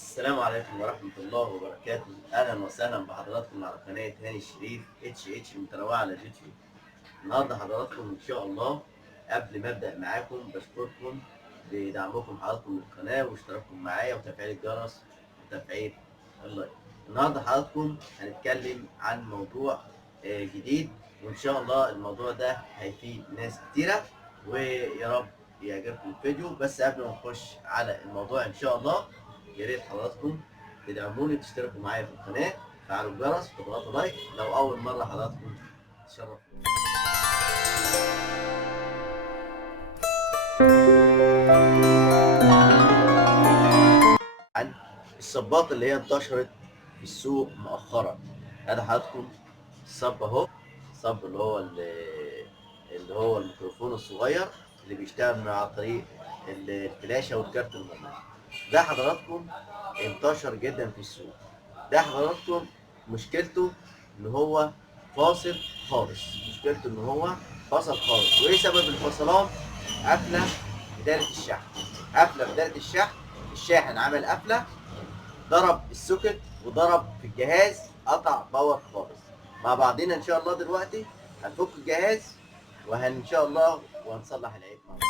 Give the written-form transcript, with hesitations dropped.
السلام عليكم ورحمة الله وبركاته. أهلا وسهلا بحضراتكم على قناة هاني الشريف اتش المتنوعة على اليوتيوب. النهاردة حضراتكم إن شاء الله قبل ما أبدأ معاكم بشكركم بدعمكم حضراتكم للقناة واشتراككم معايا وتفعيل الجرس وتفعيل اللايك. النهاردة حضراتكم هنتكلم عن موضوع جديد، وإن شاء الله الموضوع ده هيفيد ناس كتيرة ويا رب يعجبكم الفيديو. بس قبل ما نخش على الموضوع إن شاء الله يا ريت حضراتكم تدعموني وتشتركوا معايا في القناه، تفعلوا الجرس وتضغطوا لايك لو اول مره حضراتكم تشرفوا. عن الصبات اللي هي انتشرت في السوق مؤخرا، هذا حضراتكم الصب اهو. الصب اللي هو الميكروفون الصغير اللي بيشتغل من عن طريق الفلاشه والكارت المميز. ده حضراتكم انتشر جدا في السوق. ده حضراتكم مشكلته ان هو فاصل خالص، وايه سبب الفصلان؟ قفله بدايه الشحن. الشاحن عمل قفله، ضرب السوكت وضرب في الجهاز، قطع باور خالص. مع بعضنا ان شاء الله دلوقتي هنفك الجهاز ان شاء الله وهنصلح العيب مع بعض.